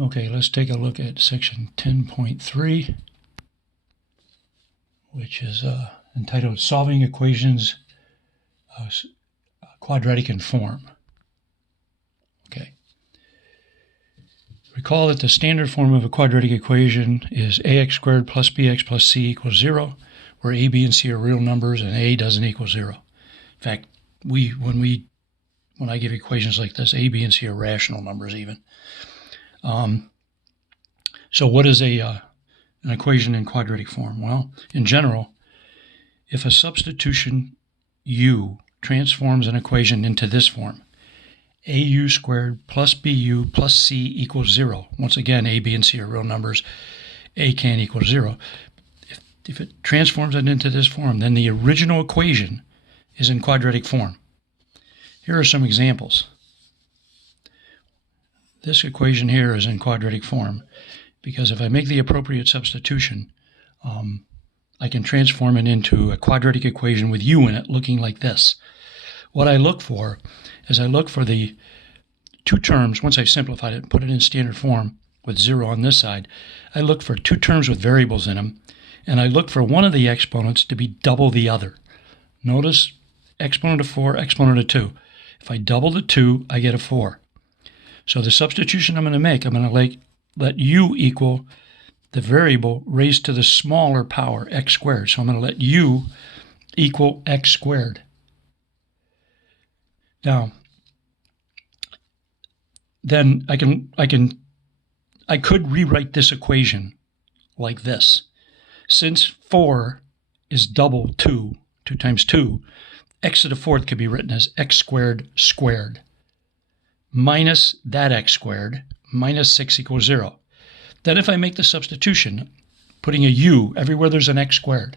Okay, let's take a look at section 10.3, which is entitled Solving Equations Quadratic in Form. Okay. Recall that the standard form of a quadratic equation is ax squared plus bx plus c equals 0, where a, b, and c are real numbers and a doesn't equal 0. In fact, when I give equations like this, a, b, and c are rational numbers even. So what is an equation in quadratic form? Well, in general, if a substitution u transforms an equation into this form, au squared plus bu plus c equals 0. Once again, a, b, and c are real numbers. A can't equal 0. If it transforms it into this form, then the original equation is in quadratic form. Here are some examples. This equation here is in quadratic form because if I make the appropriate substitution, I can transform it into a quadratic equation with u in it looking like this. What I look for is I look for the two terms. Once I've simplified it and put it in standard form with 0 on this side, I look for two terms with variables in them, and I look for one of the exponents to be double the other. Notice exponent of 4, exponent of 2. If I double the 2, I get a 4. So the substitution I'm going to make, I'm going to let u equal the variable raised to the smaller power, x squared. So I'm going to let u equal x squared. Now, then I could rewrite this equation like this. Since 4 is double 2, 2 times 2, x to the fourth could be written as x squared squared minus that x squared minus 6 equals 0. Then if I make the substitution, putting a u everywhere there's an x squared.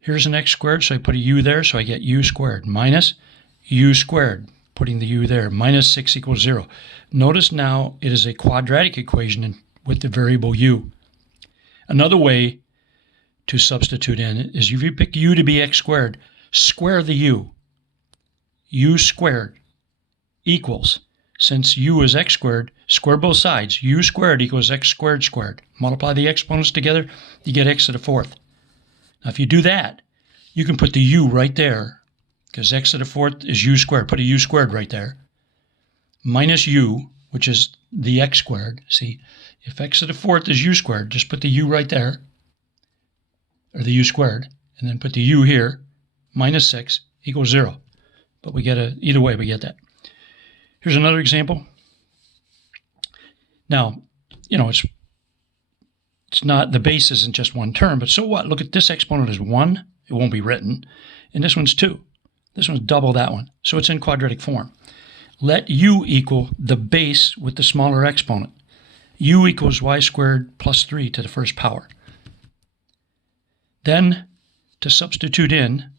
Here's an x squared, so I put a u there, so I get u squared minus u squared, putting the u there, minus 6 equals 0. Notice now it is a quadratic equation with the variable u. Another way to substitute in is if you pick u to be x squared, square the u. U squared equals, since u is x squared, square both sides. U squared equals x squared squared. Multiply the exponents together, you get x to the fourth. Now if you do that, you can put the u right there, because x to the fourth is u squared. Put a u squared right there. Minus u, which is the x squared. See, if x to the fourth is u squared, just put the u right there, or the u squared, and then put the u here, minus 6 equals 0. But we get either way, we get that. Here's another example. Now, it's not, the base isn't just one term, but so what? Look at this exponent is 1. It won't be written. And this one's 2. This one's double that one. So it's in quadratic form. Let u equal the base with the smaller exponent. U equals y squared plus 3 to the first power. Then, to substitute in,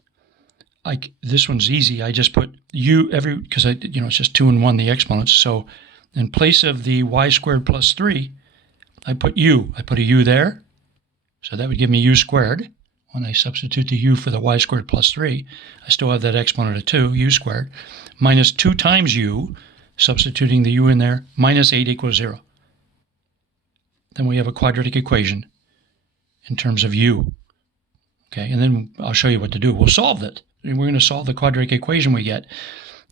this one's easy. I just put u because it's just 2 and 1, the exponents. So in place of the y squared plus 3, I put u. I put a u there. So that would give me u squared. When I substitute the u for the y squared plus 3, I still have that exponent of 2, u squared, minus 2 times u, substituting the u in there, minus 8 equals 0. Then we have a quadratic equation in terms of u. Okay, and then I'll show you what to do. We'll solve it. We're going to solve the quadratic equation we get,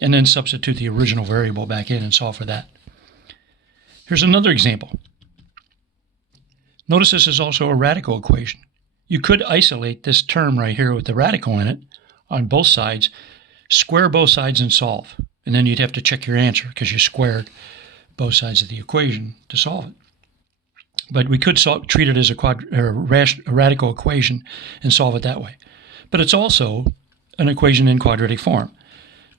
and then substitute the original variable back in and solve for that. Here's another example. Notice this is also a radical equation. You could isolate this term right here with the radical in it on both sides, square both sides and solve. And then you'd have to check your answer because you squared both sides of the equation to solve it. But we could treat it as a radical equation and solve it that way. But it's also an equation in quadratic form.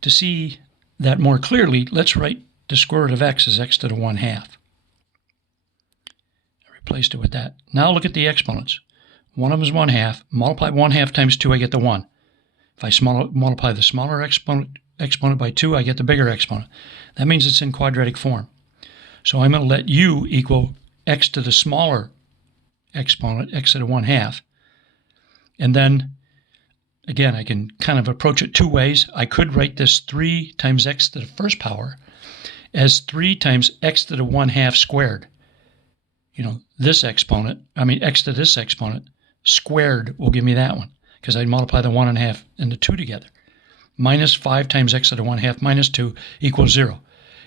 To see that more clearly, let's write the square root of x as x to the 1/2. I replaced it with that. Now look at the exponents. One of them is 1/2. Multiply 1/2 times 2, I get the 1. If I multiply the smaller exponent by 2, I get the bigger exponent. That means it's in quadratic form. So I'm going to let u equal x to the smaller exponent, x to the 1/2. And then, again, I can kind of approach it two ways. I could write this 3 times x to the first power as 3 times x to the 1/2 squared. You know, this exponent, x to this exponent squared will give me that one, because I multiply the 1/2 and the 2 together. Minus 5 times x to the 1/2 minus 2 equals 0.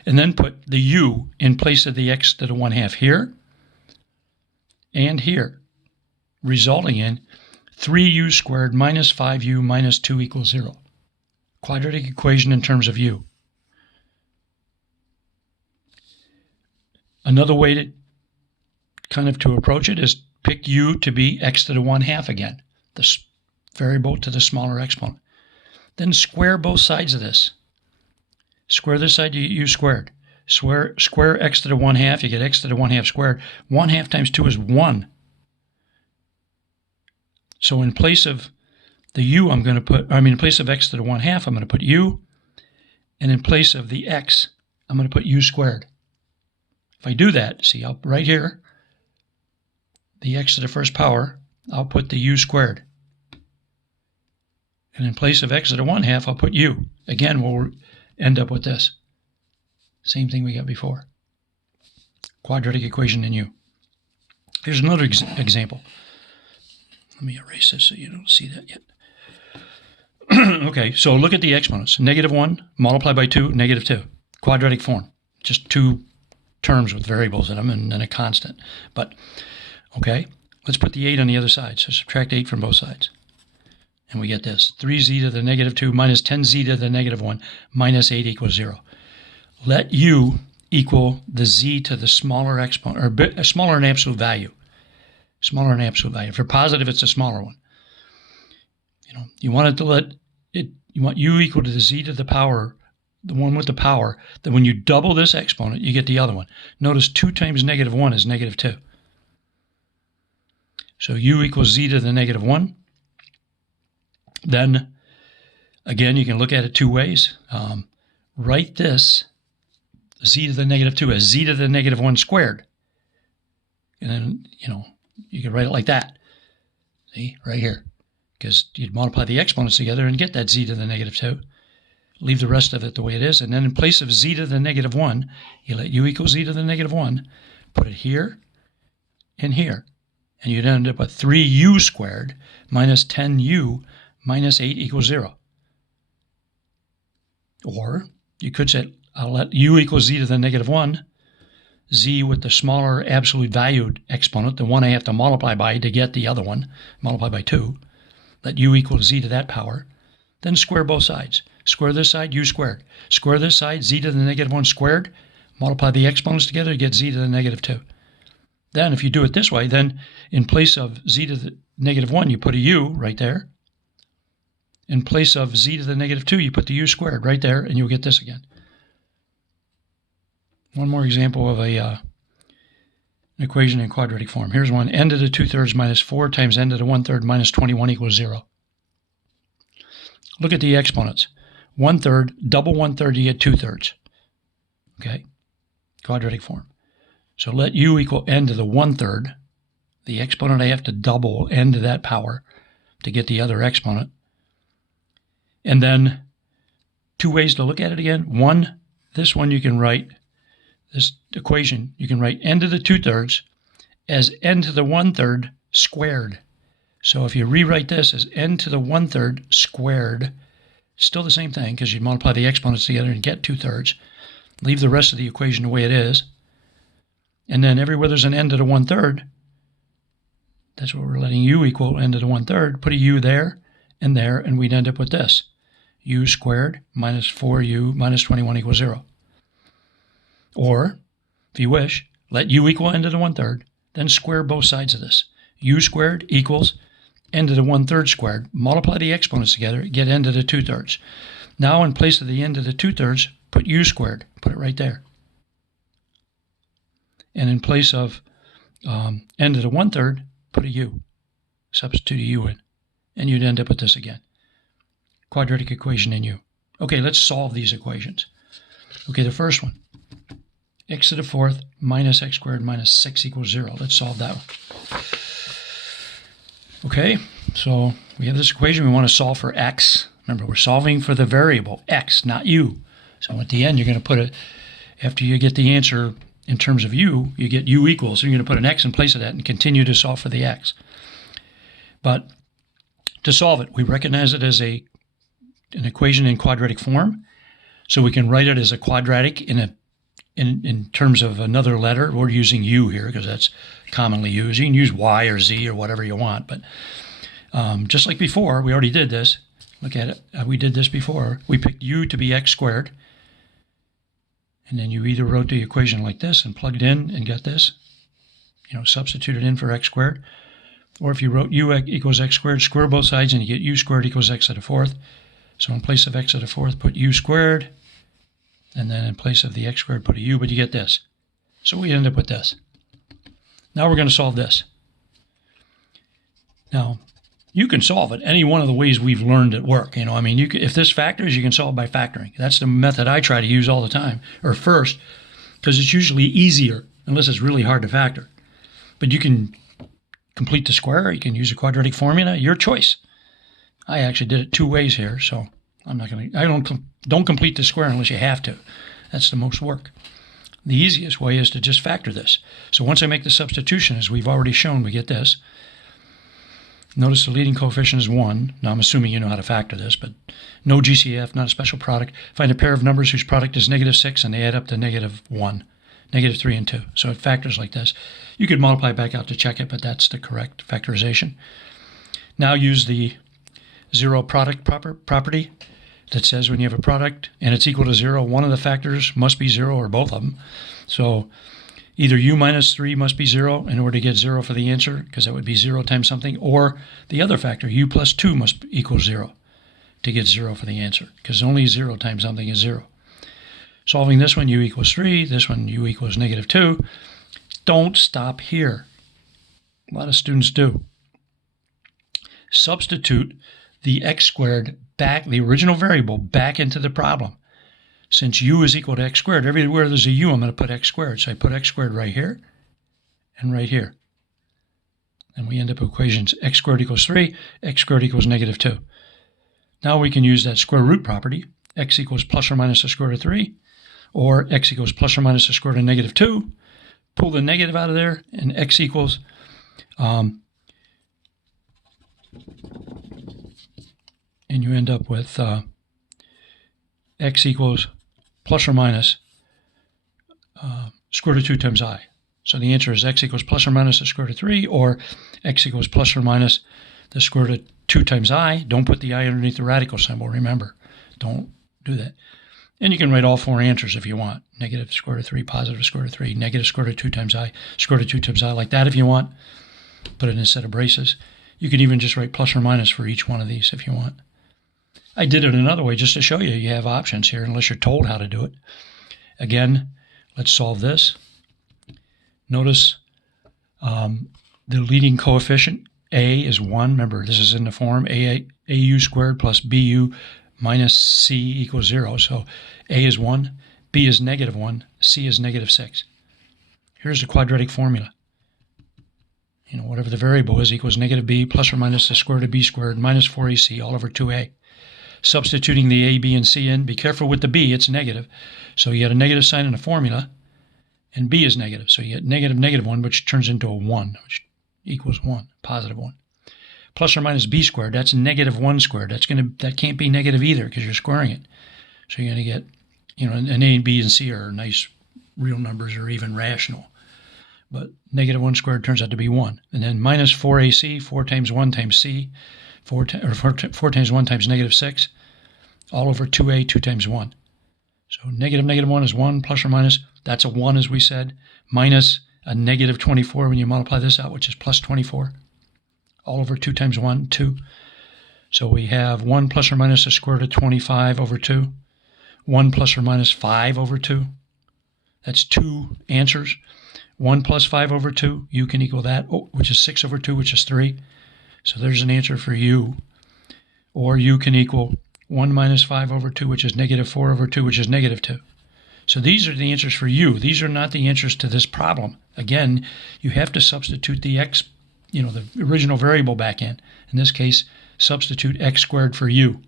And then put the u in place of the x to the 1/2 here and here, resulting in 3u squared minus 5u minus 2 equals 0. Quadratic equation in terms of u. Another way to approach it is pick u to be x to the 1/2 again, the variable to the smaller exponent. Then square both sides of this. Square this side, you get u squared. Square x to the 1/2, you get x to the 1/2 squared. 1/2 times 2 is 1. So in place of the u, in place of x to the 1/2, I'm going to put u. And in place of the x, I'm going to put u squared. If I do that, see, right here, the x to the first power, I'll put the u squared. And in place of x to the 1/2, I'll put u. Again, we'll end up with this. Same thing we got before. Quadratic equation in u. Here's another example. Let me erase this so you don't see that yet. Okay, so look at the exponents. -1 multiplied by 2, -2. Quadratic form. Just two terms with variables in them and then a constant. But, okay, let's put the 8 on the other side. So subtract 8 from both sides. And we get this. 3z to the -2 minus 10z to the -1 minus 8 equals 0. Let u equal the z to the smaller exponent, or smaller in absolute value. Smaller in absolute value. If you're positive, it's a smaller one. You want you want u equal to the z to the power, the one with the power, that when you double this exponent, you get the other one. Notice 2 times -1 is -2. So u equals z to the -1. Then, again, you can look at it two ways. Write this z to the -2 as z to the -1 squared. And then, you can write it like that. See, right here. Because you'd multiply the exponents together and get that z to the -2. Leave the rest of it the way it is. And then in place of z to the -1, you let u equal z to the -1, put it here and here. And you'd end up with 3u squared minus 10u minus 8 equals 0. Or you could say, I'll let u equal z to the -1, z with the smaller absolute valued exponent, the one I have to multiply by to get the other one, multiply by 2. Let u equal z to that power. Then square both sides. Square this side, u squared. Square this side, z to the -1 squared. Multiply the exponents together, you get z to the -2. Then if you do it this way, then in place of z to the -1, you put a u right there. In place of z to the -2, you put the u squared right there, and you'll get this again. One more example of an equation in quadratic form. Here's one. N to the 2/3 minus 4 times n to the 1/3 minus 21 equals 0. Look at the exponents. 1/3, double 1/3, you get 2/3. Okay? Quadratic form. So let u equal n to the 1/3. The exponent I have to double n to that power to get the other exponent. And then two ways to look at it again. One, this one you can write, this equation, you can write n to the 2/3 as n to the 1/3 squared. So if you rewrite this as n to the 1/3 squared, still the same thing because you multiply the exponents together and get 2/3. Leave the rest of the equation the way it is. And then everywhere there's an n to the 1/3, that's what we're letting u equal n to the 1/3. Put a u there, and we'd end up with this. U squared minus 4u minus 21 equals 0. Or, if you wish, let u equal n to the 1/3, then square both sides of this. U squared equals n to the 1/3 squared. Multiply the exponents together, get n to the 2/3. Now, in place of the n to the 2/3, put u squared. Put it right there. And in place of n to the 1/3, put a u. Substitute a u in. And you'd end up with this again. Quadratic equation in u. Okay, let's solve these equations. Okay, the first one. X to the 4th minus x squared minus 6 equals 0. Let's solve that one. Okay, so we have this equation. We want to solve for x. Remember, we're solving for the variable x, not u. So at the end, you're going to put After you get the answer in terms of u, you get u equals. So you're going to put an x in place of that and continue to solve for the x. But to solve it, we recognize it as an equation in quadratic form. So we can write it as a quadratic in terms of another letter. We're using u here because that's commonly used. You can use y or z or whatever you want. But just like before, we already did this. Look at it. We did this before. We picked u to be x squared. And then you either wrote the equation like this and plugged in and got this, substituted in for x squared. Or if you wrote u equals x squared, square both sides and you get u squared equals x to the fourth. So in place of x to the fourth, put u squared. And then in place of the x squared, put a u, but you get this. So we end up with this. Now we're going to solve this. Now, you can solve it any one of the ways we've learned at work. If this factors, you can solve by factoring. That's the method I try to use all the time, or first, because it's usually easier, unless it's really hard to factor. But you can complete the square, you can use a quadratic formula, your choice. I actually did it two ways here, so I don't complete the square unless you have to. That's the most work. The easiest way is to just factor this. So once I make the substitution, as we've already shown, we get this. Notice the leading coefficient is 1. Now I'm assuming you know how to factor this, but no GCF, not a special product. Find a pair of numbers whose product is -6 and they add up to -1, -3 and 2. So it factors like this. You could multiply back out to check it, but that's the correct factorization. Now use the zero product property that says when you have a product and it's equal to 0, one of the factors must be 0 or both of them. So either u minus 3 must be 0 in order to get 0 for the answer, because that would be 0 times something, or the other factor, u plus 2 must equal 0 to get 0 for the answer, because only 0 times something is 0. Solving this one, u equals 3, this one, u equals -2. Don't stop here. A lot of students do. Substitute the x squared back, the original variable, back into the problem. Since u is equal to x squared, everywhere there's a u, I'm going to put x squared. So I put x squared right here and right here. And we end up with equations x squared equals 3, x squared equals -2. Now we can use that square root property, x equals plus or minus the square root of 3, or x equals plus or minus the square root of -2. Pull the negative out of there, and x equals and you end up with x equals plus or minus square root of 2 times I. So the answer is x equals plus or minus the square root of 3, or x equals plus or minus the square root of 2 times I. Don't put the I underneath the radical symbol, remember. Don't do that. And you can write all four answers if you want. Negative square root of 3, positive square root of 3, negative square root of 2 times I, square root of 2 times I, like that if you want. Put it in a set of braces. You can even just write plus or minus for each one of these if you want. I did it another way just to show you have options here unless you're told how to do it. Again, let's solve this. Notice the leading coefficient, a, is 1. Remember, this is in the form au squared plus bu minus c equals 0. So a is 1, b is -1, c is -6. Here's the quadratic formula. Whatever the variable is equals -b plus or minus the square root of b squared minus 4ac all over 2a. Substituting the a, b, and c in, be careful with the b, it's negative. So you get a negative sign in the formula, and b is negative. So you get -1, which turns into a 1, which equals 1, positive 1. Plus or minus b squared, that's -1 squared. That can't be negative either because you're squaring it. So you're going to get, an a and b and c are nice real numbers or even rational. But -1 squared turns out to be 1. And then minus 4ac, 4 times 1 times c, 4 times 1 times -6, all over 2a, 2 times 1. So -1 is 1, plus or minus, that's a 1 as we said, minus a -24 when you multiply this out, which is plus 24, all over 2 times 1, 2. So we have 1 plus or minus the square root of 25 over 2, 1 plus or minus 5 over 2. That's 2 answers. 1 plus 5 over 2, u can equal that, which is 6 over 2, which is 3. So there's an answer for u. Or u can equal 1 minus 5 over 2, which is -4 over 2, which is -2. So these are the answers for u. These are not the answers to this problem. Again, you have to substitute the x, the original variable back in. In this case, substitute x squared for u.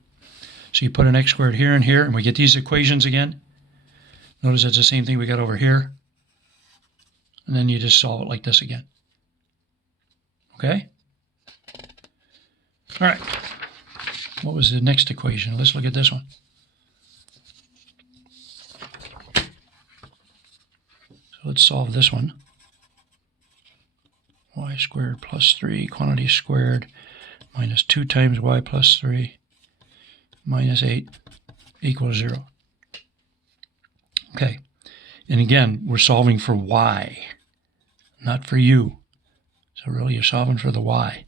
So you put an x squared here and here, and we get these equations again. Notice that's the same thing we got over here. And then you just solve it like this again. Okay? All right. What was the next equation? Let's look at this one. So let's solve this one. Y squared plus 3, quantity squared, minus 2 times y plus 3, minus 8 equals 0. Okay. And again, we're solving for y, not for u. So really, you're solving for the y.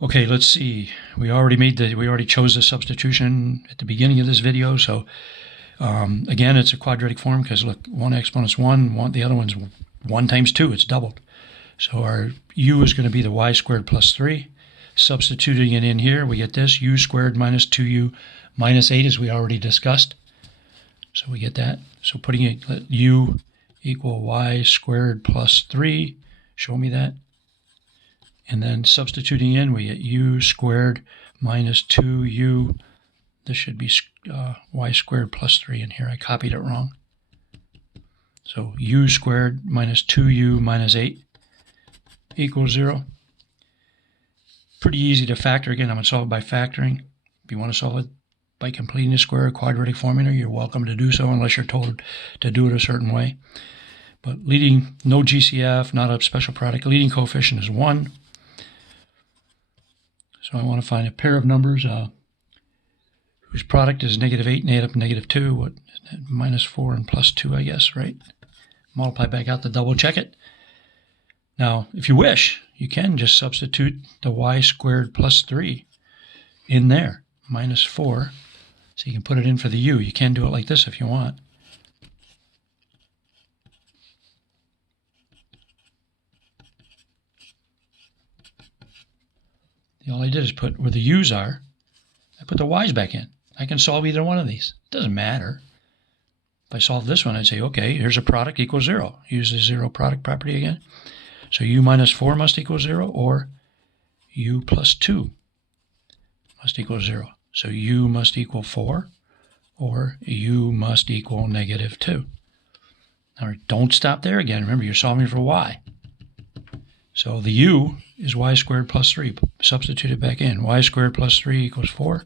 Okay, let's see. We already chose the substitution at the beginning of this video. So again, it's a quadratic form because look, one exponent's 1, the other one's 1 times 2. It's doubled. So our u is going to be the y squared plus 3. Substituting it in here, we get this, u squared minus 2u minus 8, as we already discussed. So we get that. So putting it, let u equal y squared plus 3. Show me that. And then substituting in, we get u squared minus 2u. This should be y squared plus 3 in here. I copied it wrong. So u squared minus 2u minus 8 equals 0. Pretty easy to factor. Again, I'm going to solve it by factoring. If you want to solve it by completing the square quadratic formula, you're welcome to do so unless you're told to do it a certain way. But leading, no GCF, not a special product, leading coefficient is 1. So I want to find a pair of numbers whose product is -8 and add up -2. What, -4 and +2, I guess, right? Multiply back out to double check it. Now, if you wish, you can just substitute the y squared plus 3 in there, -4. So you can put it in for the u. You can do it like this if you want. All I did is put where the u's are, I put the y's back in. I can solve either one of these. It doesn't matter. If I solve this one, I'd say, okay, here's a product equals 0. Use the 0 product property again. So u minus 4 must equal 0, or u plus 2 must equal 0. So u must equal 4, or u must equal -2. Now, don't stop there again. Remember, you're solving for y. So the u is y squared plus 3. Substitute it back in. Y squared plus 3 equals 4,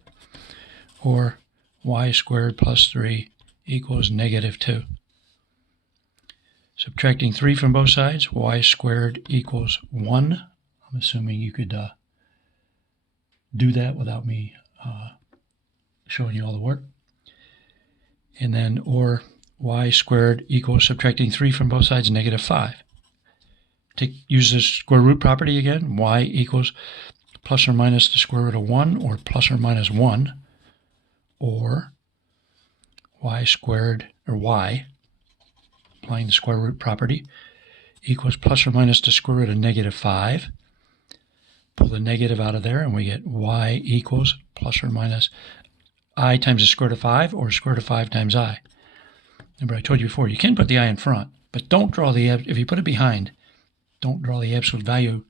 or y squared plus 3 equals -2. Subtracting 3 from both sides, y squared equals 1. I'm assuming you could do that without me showing you all the work. And then, or y squared equals, subtracting 3 from both sides, -5. Use the square root property again. Y equals plus or minus the square root of 1, or plus or minus 1, or y squared, or y, applying the square root property, equals plus or minus the square root of -5. Pull the negative out of there, and we get y equals plus or minus I times the square root of 5, or square root of 5 times I. Remember, I told you before, you can put the I in front, but don't draw the, if you put it behind, don't draw the absolute value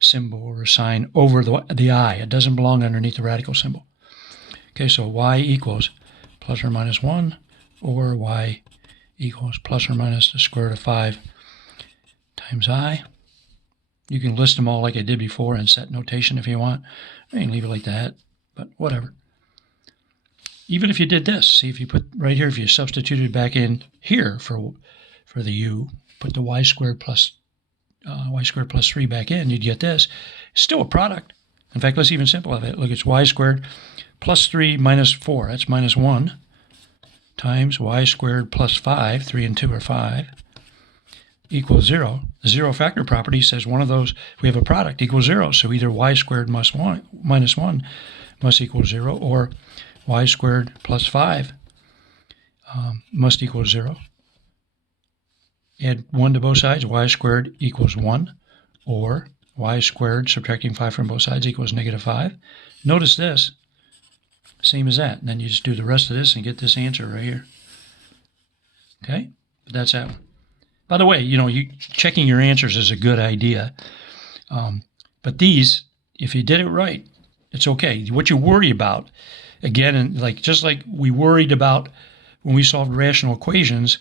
symbol or sign over the I. It doesn't belong underneath the radical symbol. Okay, so y equals plus or minus 1, or y equals plus or minus the square root of 5 times I. You can list them all like I did before and set notation if you want. I can leave it like that, but whatever. Even if you did this, see if you put right here, if you substituted back in here for the u, put the y squared plus 3 back in, you'd get this. It's still a product. In fact, let's even simplify it. Look, it's y squared plus 3 minus 4. That's minus 1 times y squared plus 5. 3 and 2 are 5. Equals 0. The zero factor property says one of those, we have a product, equals 0. So either y squared minus 1 must equal 0, or y squared plus 5 must equal 0. Add 1 to both sides, y squared equals 1, or y squared, subtracting 5 from both sides, equals -5. Notice this, same as that. And then you just do the rest of this and get this answer right here. Okay? But that's that one. By the way, checking your answers is a good idea. But these, if you did it right, it's okay. What you worry about, again, and just like we worried about when we solved rational equations,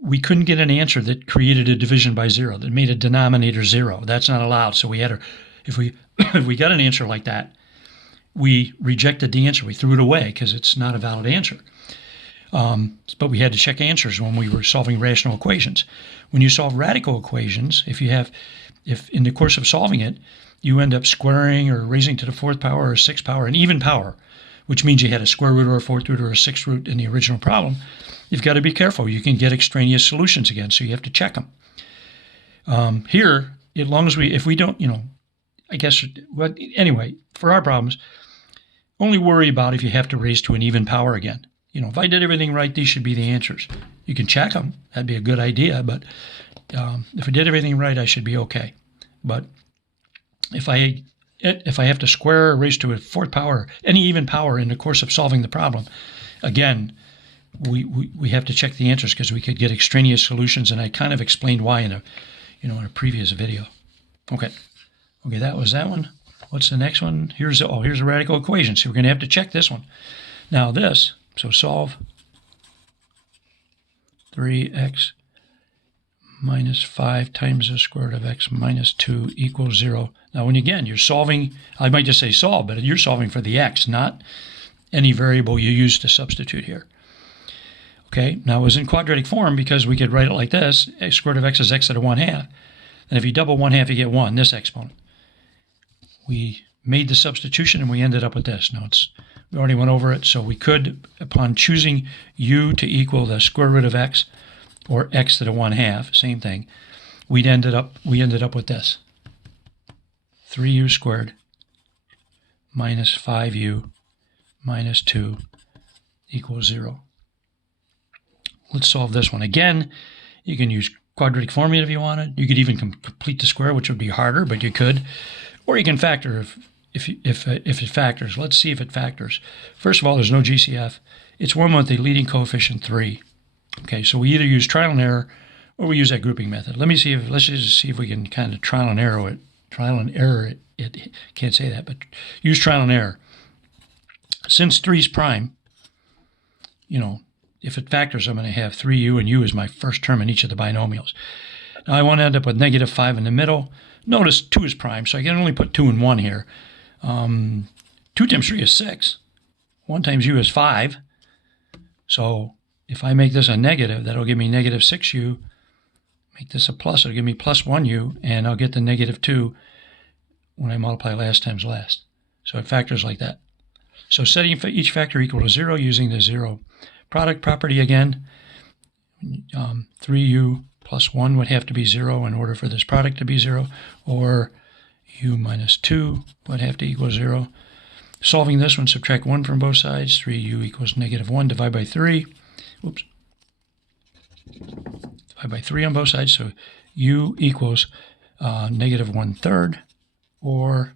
we couldn't get an answer that created a division by 0, that made a denominator 0. That's not allowed. So we had to, if we got an answer like that, we rejected the answer. We threw it away because it's not a valid answer. But we had to check answers when we were solving rational equations. When you solve radical equations, if in the course of solving it, you end up squaring or raising to the 4th power or 6th power, an even power, which means you had a square root or a 4th root or a 6th root in the original problem, you've got to be careful. You can get extraneous solutions again, so you have to check them. Here, as long as if we don't, I guess, but anyway, for our problems, only worry about if you have to raise to an even power again. If I did everything right, these should be the answers. You can check them. That'd be a good idea, but if I did everything right, I should be okay. But if I have to square or raise to a 4th power, any even power in the course of solving the problem, again, we have to check the answers because we could get extraneous solutions, and I kind of explained why in a previous video. Okay, that was that one. What's the next one? Here's a radical equation. So we're going to have to check this one. Now this, so solve 3x minus 5 times the square root of x minus 2 equals 0. Now, again, you're solving, I might just say solve, but you're solving for the x, not any variable you use to substitute here. Okay, now it was in quadratic form because we could write it like this. X squared of x is x to the 1/2. And if you double 1/2, you get 1, this exponent. We made the substitution and we ended up with this. Now, we already went over it, so we could, upon choosing u to equal the square root of x, or x to the 1/2, same thing, we ended up with this. 3u squared minus 5u minus 2 equals 0. Let's solve this one. Again, you can use quadratic formula if you wanted. You could even complete the square, which would be harder, but you could. Or you can factor if it factors. Let's see if it factors. First of all, there's no GCF. It's one with the leading coefficient 3. Okay, so we either use trial and error or we use that grouping method. Let's just see if we can kind of trial and error it. Can't say that, but use trial and error. Since 3 is prime, if it factors, I'm going to have 3u, and u is my first term in each of the binomials. Now I want to end up with negative 5 in the middle. Notice 2 is prime, so I can only put 2 and 1 here. 2 times 3 is 6. 1 times u is 5. So if I make this a negative, that'll give me negative 6u. Make this a plus, it'll give me plus 1u, and I'll get the negative 2 when I multiply last times last. So it factors like that. So setting each factor equal to 0 using the 0 product property again. 3u plus 1 would have to be 0 in order for this product to be 0, or u minus 2 would have to equal 0. Solving this one, subtract 1 from both sides. 3u equals negative 1, divide by 3. Whoops. Divide by 3 on both sides, so u equals negative 1/3, or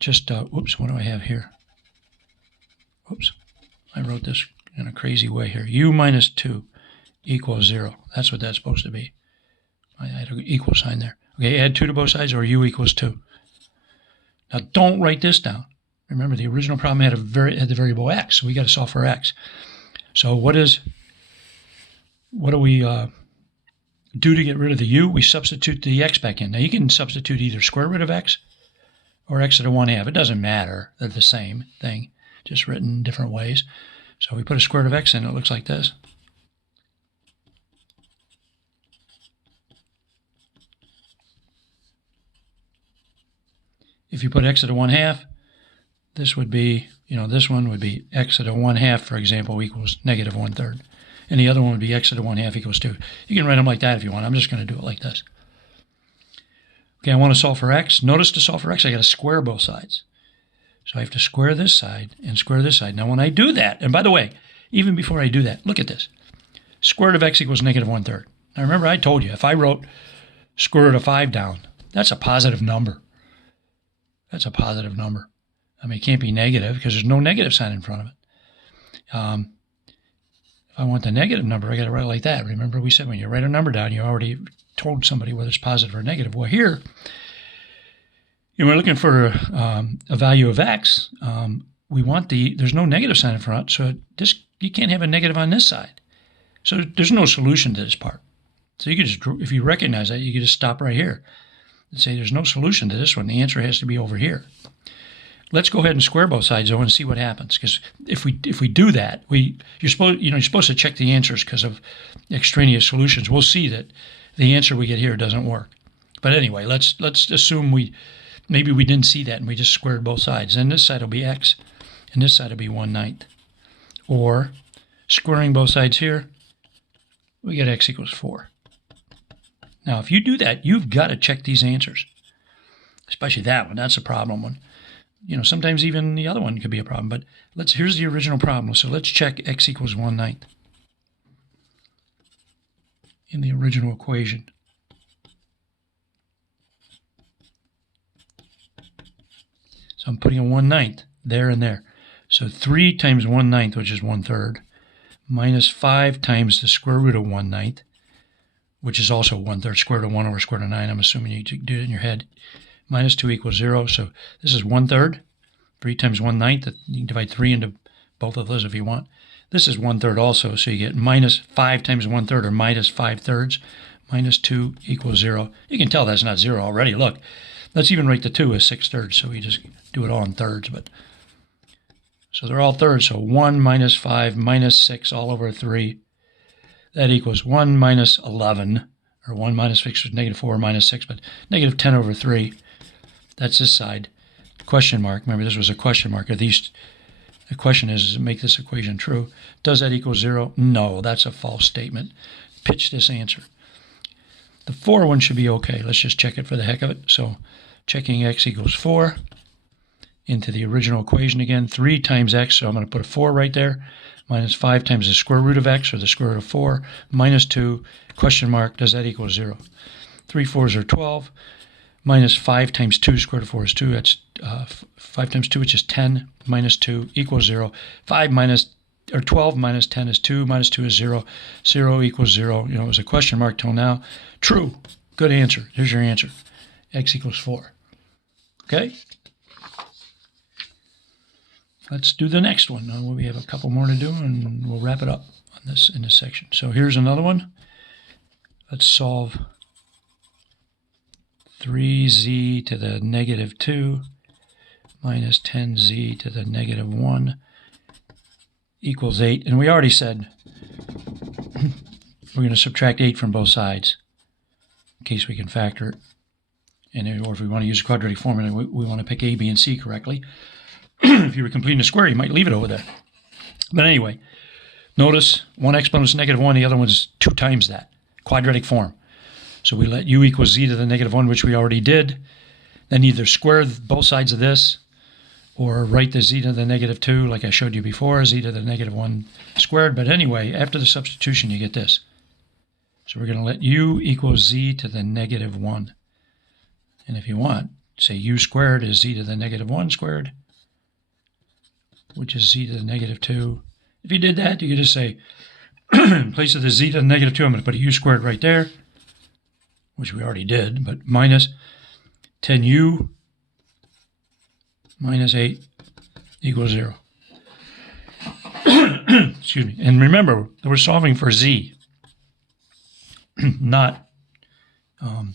just, whoops, what do I have here? Whoops, I wrote this in a crazy way here. U minus 2 equals 0. That's what that's supposed to be. I had an equal sign there. Okay, add 2 to both sides, or u equals 2. Now don't write this down. Remember, the original problem had the variable x, so we got to solve for x. So what do we do to get rid of the u? We substitute the x back in. Now you can substitute either square root of x or x to the 1/2. It doesn't matter. They're the same thing, just written different ways. So we put a square root of x in, it looks like this. If you put x to the 1/2, this would be, this one would be x to the 1/2, for example, equals negative 1/3. And the other one would be x to the 1/2 equals 2. You can write them like that if you want. I'm just going to do it like this. Okay, I want to solve for x. Notice to solve for x, I got to square both sides. So I have to square this side and square this side. Now when I do that, and by the way, even before I do that, look at this. Square root of x equals negative 1/3. Now remember, I told you, if I wrote square root of 5 down, that's a positive number. That's a positive number. I mean, it can't be negative because there's no negative sign in front of it. If I want the negative number, I got to write it like that. Remember, we said when you write a number down, you already told somebody whether it's positive or negative. Well, here, we're looking for a value of x. We want there's no negative sign in front, so this you can't have a negative on this side. So there's no solution to this part. So you could just, if you recognize that, you could just stop right here and say there's no solution to this one. The answer has to be over here. Let's go ahead and square both sides though and see what happens. Because if we do that, you're supposed to check the answers because of extraneous solutions. We'll see that the answer we get here doesn't work. But anyway, let's assume maybe we didn't see that and we just squared both sides. And this side will be x, and this side will be 1/9. Or squaring both sides here, we get x equals 4. Now, if you do that, you've got to check these answers, especially that one. That's a problem one. Sometimes even the other one could be a problem. But here's the original problem. So let's check x equals 1/9 in the original equation. So I'm putting a 1/9 there and there. So 3 times 1/9, which is 1/3, minus 5 times the square root of 1/9, which is also 1/3, square root of 1 over square root of 9. I'm assuming you do it in your head. Minus 2 equals 0. So this is 1/3. 3 times 1/9. You can divide 3 into both of those if you want. This is 1/3 also. So you get minus 5 times 1/3, or minus 5/3. Minus 2 equals 0. You can tell that's not 0 already. Look, let's even write the 2 as 6/3. So we just do it all in thirds. So they're all thirds. So 1 minus 5 minus 6 all over 3. That equals 1 minus 11. Or 1 minus 6 was negative 4 minus 6. But negative 10 over 3. That's this side. Question mark. Remember, this was a question mark. The question is, does it make this equation true? Does that equal 0? No, that's a false statement. Pitch this answer. The 4 one should be okay. Let's just check it for the heck of it. So checking x equals 4 into the original equation again. 3 times x, so I'm going to put a 4 right there. Minus 5 times the square root of x, or the square root of 4. Minus 2, question mark, does that equal 0? 3 4s are 12. Minus 5 times 2, square root of 4 is 2. That's 5 times 2, which is 10. Minus 2 equals 0. 12 minus 10 is 2. Minus 2 is 0. 0 equals 0. It was a question mark till now. True. Good answer. Here's your answer. X equals 4. Okay? Let's do the next one. We have a couple more to do, and we'll wrap it up in this section. So here's another one. Let's solve 3z to the negative 2 minus 10z to the negative 1 equals 8. And we already said we're going to subtract 8 from both sides in case we can factor it. Or if we want to use a quadratic formula, we want to pick a, b, and c correctly. If you were completing a square, you might leave it over there. But anyway, notice one exponent is negative 1, the other one's 2 times that. Quadratic form. So we let u equals z to the negative 1, which we already did. Then either square both sides of this, or write the z to the negative 2, like I showed you before, z to the negative 1 squared. But anyway, after the substitution, you get this. So we're going to let u equals z to the negative 1. And if you want, say u squared is z to the negative 1 squared, which is z to the negative 2. If you did that, you could just say, in place of the z to the negative 2, I'm going to put a u squared right there, which we already did, but minus 10u minus 8 equals 0. Excuse me. And remember, we're solving for z, not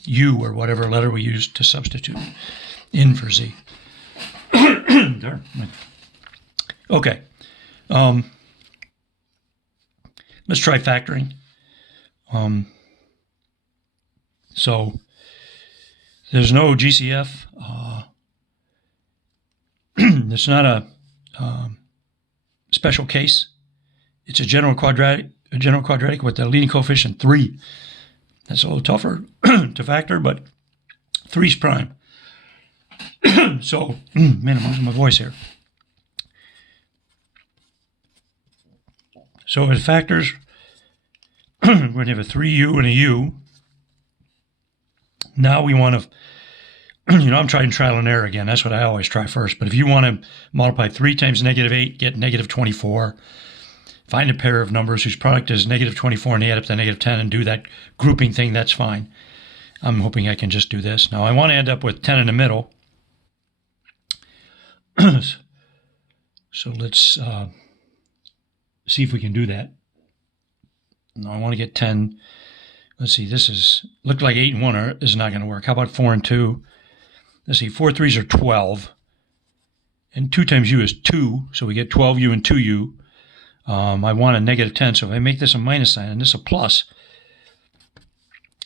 u or whatever letter we used to substitute in for z. There. Okay. Let's try factoring. So there's no GCF. It's not a special case. It's a general quadratic with the leading coefficient 3. That's a little tougher to factor, but 3's prime. So, man, I'm losing my voice here. So it factors, we're going to have a 3u and a u. Now we want to, I'm trying trial and error again. That's what I always try first. But if you want to multiply 3 times negative 8, get negative 24. Find a pair of numbers whose product is negative 24 and add up to negative 10 and do that grouping thing, that's fine. I'm hoping I can just do this. Now I want to end up with 10 in the middle. So let's see if we can do that. No, I want to get 10. Let's see, looked like 8 and 1 is not going to work. How about 4 and 2? Let's see, 4 threes are 12. And 2 times u is 2, so we get 12u and 2u. I want a negative 10, so if I make this a minus sign and this a plus,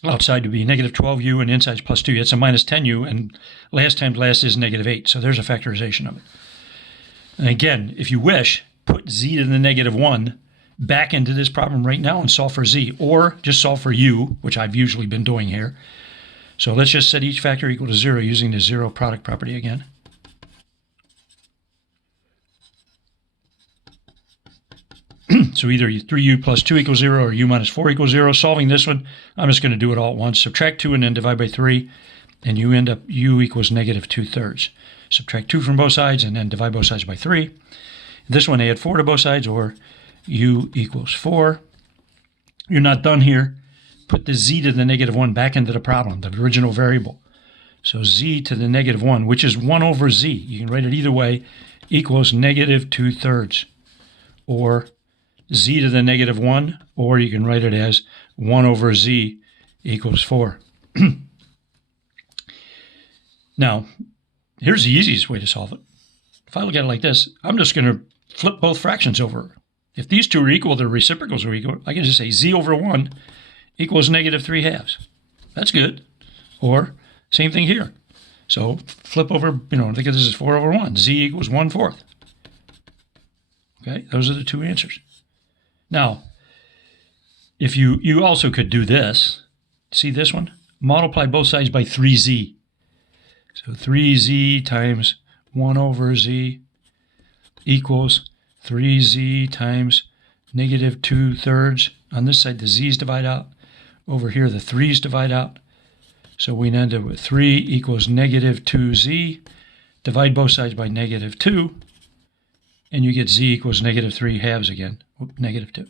outside would be negative 12u and inside is plus 2. It's a minus 10u, and last times last is negative 8. So there's a factorization of it. And again, if you wish, put z to the negative 1 back into this problem right now and solve for z, or just solve for u, which I've usually been doing here. So let's just set each factor equal to 0 using the zero product property again. So either 3u plus 2 equals 0 or u minus 4 equals 0. Solving this one, I'm just going to do it all at once. Subtract 2 and then divide by 3, and you end up u equals negative 2/3. Subtract 2 from both sides and then divide both sides by 3. This one, add 4 to both sides, or u equals 4. You're not done here. Put the z to the negative 1 back into the problem, the original variable. So z to the negative 1, which is 1 over z, you can write it either way, equals negative 2/3. Or z to the negative 1, or you can write it as 1 over z equals 4. Now, here's the easiest way to solve it. If I look at it like this, I'm just going to flip both fractions over. If these two are equal, their reciprocals are equal, I can just say z over 1 equals negative 3/2. That's good. Or, same thing here. So, flip over, think of this as 4 over 1. Z equals 1/4. Okay, those are the two answers. Now, if you also could do this, see this one? Multiply both sides by 3z. So 3z times 1 over z equals 3z times negative 2/3. On this side, the z's divide out. Over here, the 3's divide out. So we end up with 3 equals negative 2z. Divide both sides by negative 2. And you get z equals negative 3/2 again. Negative 2.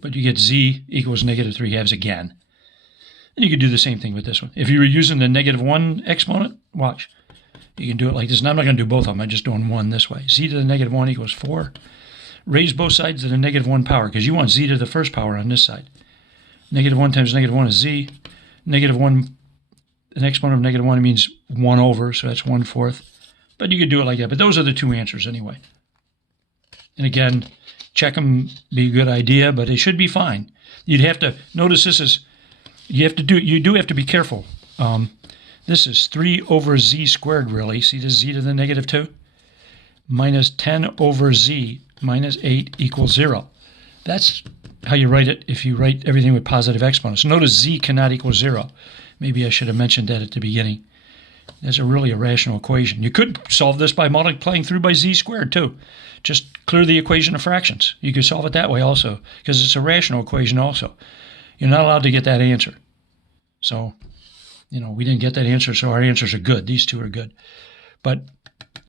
But you get z equals negative 3/2 again. And you could do the same thing with this one. If you were using the negative 1 exponent, watch. You can do it like this. And I'm not going to do both of them. I'm just doing one this way. Z to the negative 1 equals 4. Raise both sides to the negative 1 power, because you want z to the first power on this side. Negative 1 times negative 1 is z. Negative 1, an exponent of negative 1 means 1 over, so that's 1/4. But you could do it like that. But those are the two answers anyway. And again, check them, be a good idea, but it should be fine. You'd have to, notice this is, you do have to be careful. This is 3 over z squared, really. See this z to the negative 2? Minus 10 over z minus 8 equals 0. That's how you write it if you write everything with positive exponents. Notice z cannot equal 0. Maybe I should have mentioned that at the beginning. That's really a rational equation. You could solve this by multiplying through by z squared, too. Just clear the equation of fractions. You could solve it that way also, because it's a rational equation also. You're not allowed to get that answer. So, we didn't get that answer, so our answers are good. These two are good. But